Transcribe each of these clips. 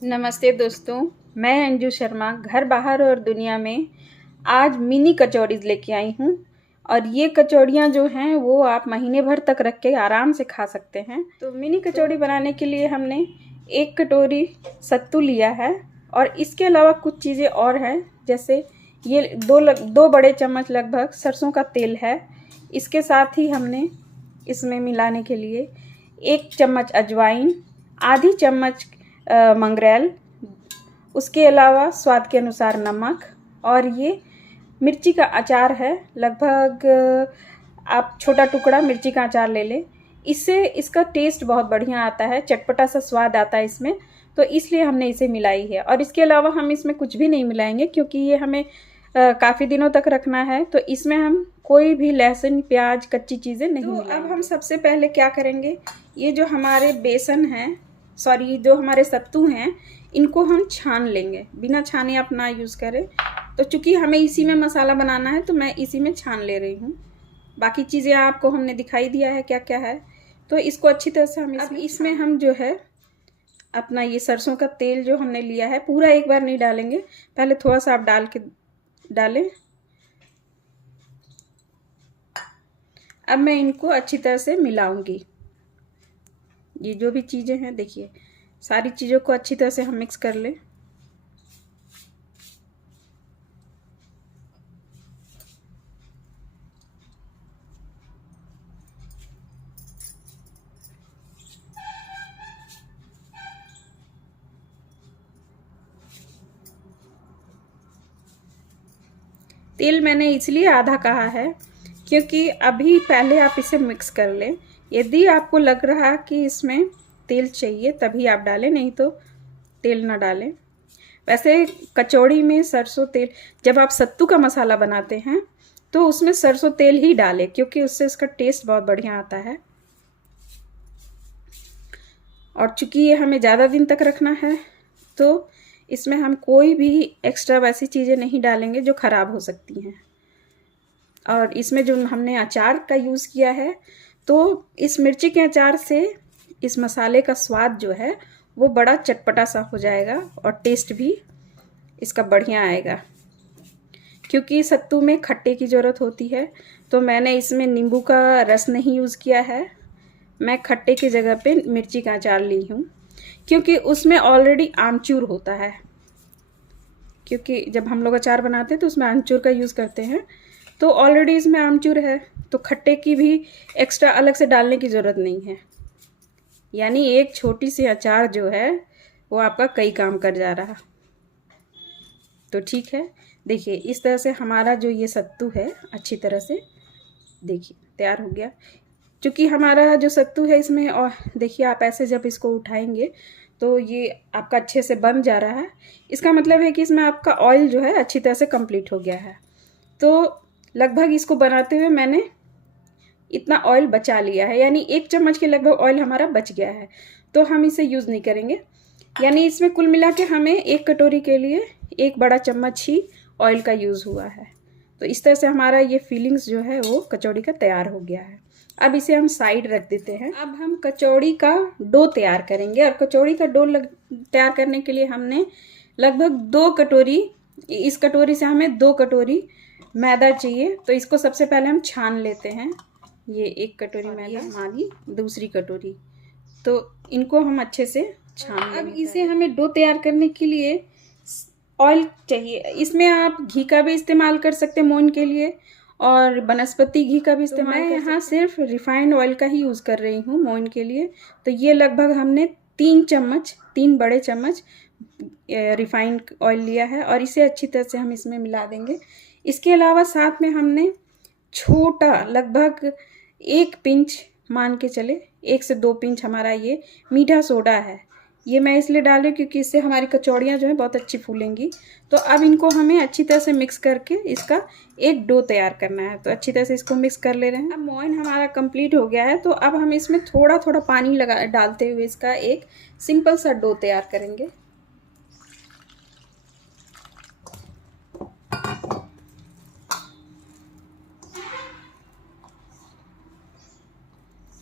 नमस्ते दोस्तों, मैं अंजू शर्मा घर बाहर और दुनिया में आज मिनी कचौड़ीज़ लेके आई हूँ। और ये कचौड़ियाँ जो हैं वो आप महीने भर तक रख के आराम से खा सकते हैं। तो मिनी कचौड़ी बनाने के लिए हमने 1 कटोरी सत्तू लिया है और इसके अलावा कुछ चीज़ें और हैं, जैसे ये दो बड़े चम्मच लगभग सरसों का तेल है। इसके साथ ही हमने इसमें मिलाने के लिए 1 चम्मच अजवाइन, आधी चम्मच मंगरेल, उसके अलावा स्वाद के अनुसार नमक, और ये मिर्ची का अचार है। लगभग आप छोटा टुकड़ा मिर्ची का अचार ले लें, इससे इसका टेस्ट बहुत बढ़िया आता है, चटपटा सा स्वाद आता है इसमें, तो इसलिए हमने इसे मिलाई है। और इसके अलावा हम इसमें कुछ भी नहीं मिलाएंगे क्योंकि ये हमें काफ़ी दिनों तक रखना है, तो इसमें हम कोई भी लहसुन प्याज कच्ची चीज़ें नहीं मिलाएंगे। अब हम सबसे पहले क्या करेंगे, ये जो हमारे बेसन हैं, सॉरी जो हमारे सत्तू हैं, इनको हम छान लेंगे। बिना छाने आप ना यूज़ करें, तो चूँकि हमें इसी में मसाला बनाना है तो मैं इसी में छान ले रही हूँ। बाकी चीज़ें आपको हमने दिखाई दिया है क्या क्या है। तो इसको अच्छी तरह से हम इसमें हम जो है अपना ये सरसों का तेल जो हमने लिया है, पूरा एक बार नहीं डालेंगे, पहले थोड़ा सा आप डालें। अब मैं इनको अच्छी तरह से मिलाऊंगी। ये जो भी चीज़ें हैं, देखिए सारी चीज़ों को अच्छी तरह से हम मिक्स कर लें। तेल मैंने इसलिए आधा कहा है क्योंकि अभी पहले आप इसे मिक्स कर लें। यदि आपको लग रहा कि इसमें तेल चाहिए तभी आप डालें, नहीं तो तेल ना डालें। वैसे कचौड़ी में सरसों तेल, जब आप सत्तू का मसाला बनाते हैं तो उसमें सरसों तेल ही डालें क्योंकि उससे इसका टेस्ट बहुत बढ़िया आता है। और चूंकि ये हमें ज़्यादा दिन तक रखना है तो इसमें हम कोई भी एक्स्ट्रा वैसी चीज़ें नहीं डालेंगे जो ख़राब हो सकती हैं। और इसमें जो हमने अचार का यूज़ किया है, तो इस मिर्ची के अचार से इस मसाले का स्वाद जो है वो बड़ा चटपटा सा हो जाएगा और टेस्ट भी इसका बढ़िया आएगा। क्योंकि सत्तू में खट्टे की ज़रूरत होती है, तो मैंने इसमें नींबू का रस नहीं यूज़ किया है, मैं खट्टे की जगह पे मिर्ची का अचार ली हूँ, क्योंकि उसमें ऑलरेडी आमचूर होता है। क्योंकि जब हम लोग अचार बनाते हैं तो उसमें आमचूर का यूज़ करते हैं, तो ऑलरेडी इसमें आमचूर है, तो खट्टे की भी एक्स्ट्रा अलग से डालने की ज़रूरत नहीं है। यानी एक छोटी सी अचार जो है वो आपका कई काम कर जा रहा। तो ठीक है, देखिए इस तरह से हमारा जो ये सत्तू है अच्छी तरह से देखिए तैयार हो गया। क्योंकि हमारा जो सत्तू है इसमें, और देखिए आप ऐसे जब इसको उठाएंगे तो ये आपका अच्छे से बन जा रहा है, इसका मतलब है कि इसमें आपका ऑयल जो है अच्छी तरह से कंप्लीट हो गया है। तो लगभग इसको बनाते हुए मैंने इतना ऑयल बचा लिया है, यानी 1 चम्मच के लगभग ऑयल हमारा बच गया है, तो हम इसे यूज़ नहीं करेंगे। यानी इसमें कुल मिला के हमें 1 कटोरी के लिए 1 बड़ा चम्मच ही ऑयल का यूज़ हुआ है। तो इस तरह से हमारा ये फीलिंग्स जो है वो कचौड़ी का तैयार हो गया है। अब इसे हम साइड रख देते हैं। अब हम कचौड़ी का डो तैयार करेंगे, और कचौड़ी का डो तैयार करने के लिए हमने लगभग 2 कटोरी, इस कटोरी से हमें 2 कटोरी मैदा चाहिए। तो इसको सबसे पहले हम छान लेते हैं। ये 1 कटोरी मैदा, हमारी दूसरी कटोरी, तो इनको हम अच्छे से छान लेंगे। अब इसे हमें डो तैयार करने के लिए ऑयल चाहिए। इसमें आप घी का भी इस्तेमाल कर सकते हैं मोइन के लिए, और वनस्पति घी का भी इस्तेमाल कर सकते हैं। मैं यहाँ सिर्फ रिफाइंड ऑयल का ही यूज़ कर रही हूँ मोइन के लिए। तो ये लगभग हमने 3 बड़े चम्मच रिफाइंड ऑयल लिया है, और इसे अच्छी तरह से हम इसमें मिला देंगे। इसके अलावा साथ में हमने छोटा लगभग 1 पिंच, मान के चले 1 से 2 पिंच हमारा ये मीठा सोडा है। ये मैं इसलिए डाल रही हूँ क्योंकि इससे हमारी कचौड़ियाँ जो है बहुत अच्छी फूलेंगी। तो अब इनको हमें अच्छी तरह से मिक्स करके इसका एक डो तैयार करना है। तो अच्छी तरह से इसको मिक्स कर ले रहे हैं। अब मोइन हमारा कंप्लीट हो गया है, तो अब हम इसमें थोड़ा थोड़ा पानी डालते हुए इसका एक सिंपल सा डो तैयार करेंगे।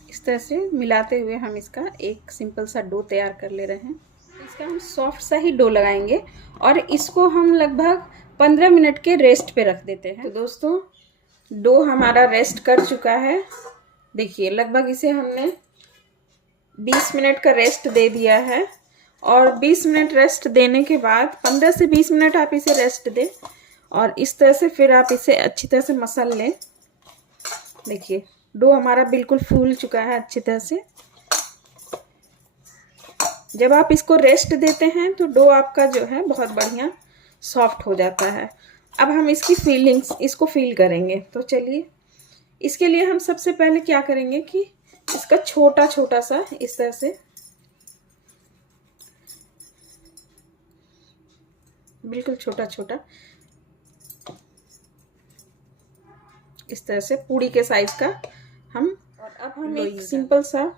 इस तरह से मिलाते हुए हम इसका एक सिंपल सा डो तैयार कर ले रहे हैं। इसका हम सॉफ्ट सा ही डो लगाएंगे और इसको हम लगभग 15 मिनट के रेस्ट पे रख देते हैं। तो दोस्तों डो हमारा रेस्ट कर चुका है। देखिए लगभग इसे हमने 20 मिनट का रेस्ट दे दिया है और 20 मिनट रेस्ट देने के बाद 15 से 20 मिनट आप इसे रेस्ट दें और इस तरह से फिर आप इसे अच्छी तरह से मसल लें। देखिए डो हमारा बिल्कुल फूल चुका है अच्छी तरह से। जब आप इसको रेस्ट देते हैं तो डो आपका जो है बहुत बढ़िया सॉफ्ट हो जाता है। अब हम इसको फील करेंगे। तो चलिए इसके लिए हम सबसे पहले क्या करेंगे कि इसका छोटा छोटा सा इस तरह से बिल्कुल छोटा छोटा इस तरह से पूड़ी के साइज का हम और अब हम एक सिंपल सा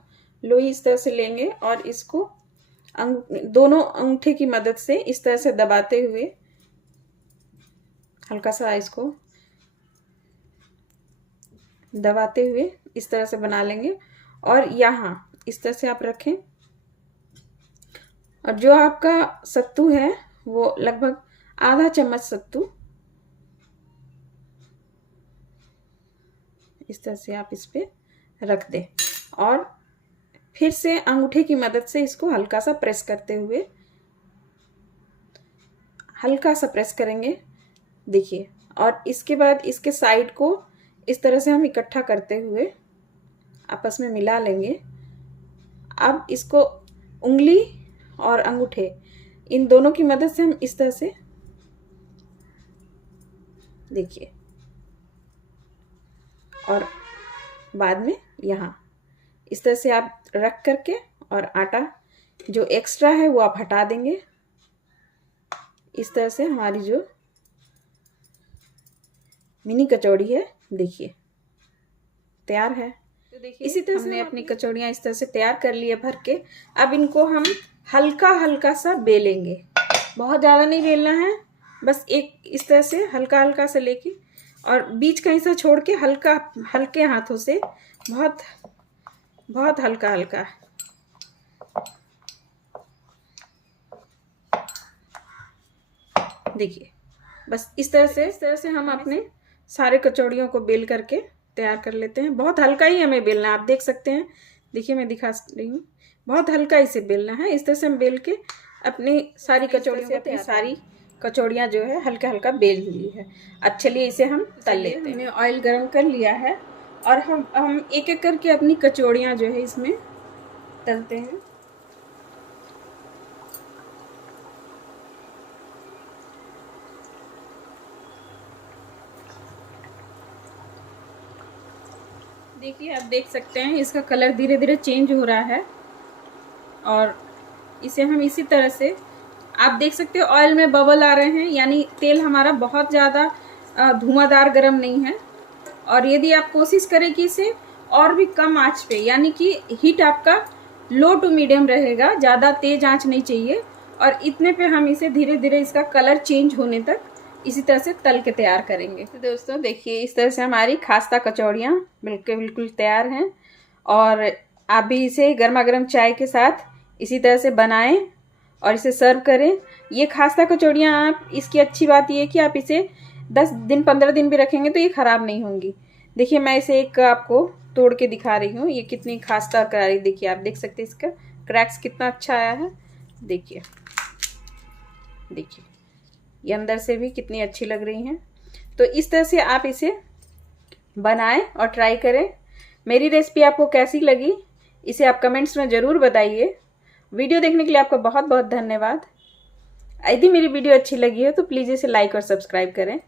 लोई इस तरह से लेंगे और इसको दोनों अंगूठे की मदद से इस तरह से दबाते हुए हल्का सा इसको दबाते हुए इस तरह से बना लेंगे और यहाँ इस तरह से आप रखें और जो आपका सत्तू है वो लगभग आधा चम्मच सत्तू इस तरह से आप इस पे रख दें और फिर से अंगूठे की मदद से इसको हल्का सा प्रेस करते हुए हल्का सा प्रेस करेंगे। देखिए और इसके बाद इसके साइड को इस तरह से हम इकट्ठा करते हुए आपस में मिला लेंगे। अब इसको उंगली और अंगूठे इन दोनों की मदद से हम इस तरह से देखिए और बाद में यहाँ इस तरह से आप रख करके और आटा जो एक्स्ट्रा है वो आप हटा देंगे। इस तरह से हमारी जो मिनी कचौड़ी है देखिए तैयार है। तो देखिए इसी तरह से हमने अपनी कचौड़ियाँ इस तरह से तैयार कर ली है भर के। अब इनको हम हल्का हल्का सा बेलेंगे, बहुत ज़्यादा नहीं बेलना है, बस एक इस तरह से हल्का हल्का सा लेके और बीच का हिस्सा छोड़ के हल्के हाथों से बहुत हल्का हल्का देखिए बस इस तरह से हम अपने सारे कचौड़ियों को बेल करके तैयार कर लेते हैं। बहुत हल्का ही हमें बेलना है, आप देख सकते हैं। देखिए मैं दिखा रही हूँ, बहुत हल्का इसे बेलना है। इस तरह से हम बेल के अपनी सारी कचौड़ियों से अपनी सारी कचौड़ियाँ जो है हल्का हल्का बेल ली है। अब चलिए इसे हम तल लेते हैं। हमने ऑयल गरम कर लिया है और हम एक एक करके अपनी कचौड़ियाँ जो है इसमें तलते हैं। देखिए आप देख सकते हैं इसका कलर धीरे धीरे चेंज हो रहा है और इसे हम इसी तरह से आप देख सकते हो ऑयल में बबल आ रहे हैं, यानी तेल हमारा बहुत ज़्यादा धुआंधार गरम नहीं है। और यदि आप कोशिश करें कि इसे और भी कम आंच पे, यानी कि हीट आपका लो टू मीडियम रहेगा, ज़्यादा तेज आंच नहीं चाहिए, और इतने पे हम इसे धीरे धीरे इसका कलर चेंज होने तक इसी तरह से तल के तैयार करेंगे। तो दोस्तों देखिए इस तरह से हमारी खास्ता कचौड़ियाँ बिल्कुल तैयार हैं और आप भी इसे गर्मा गर्म चाय के साथ इसी तरह से बनाएं और इसे सर्व करें। ये खास्ता कचौड़ियाँ आप इसकी अच्छी बात ये है कि आप इसे 10 दिन 15 दिन भी रखेंगे तो ये ख़राब नहीं होंगी। देखिए मैं इसे एक आपको तोड़ के दिखा रही हूँ, ये कितनी खास्ता और करारी। देखिए आप देख सकते हैं इसका क्रैक्स कितना अच्छा आया है। देखिए ये अंदर से भी कितनी अच्छी लग रही हैं। तो इस तरह से आप इसे बनाएं और ट्राई करें। मेरी रेसिपी आपको कैसी लगी इसे आप कमेंट्स में ज़रूर बताइए। वीडियो देखने के लिए आपका बहुत बहुत धन्यवाद। यदि मेरी वीडियो अच्छी लगी हो तो प्लीज़ इसे लाइक और सब्सक्राइब करें।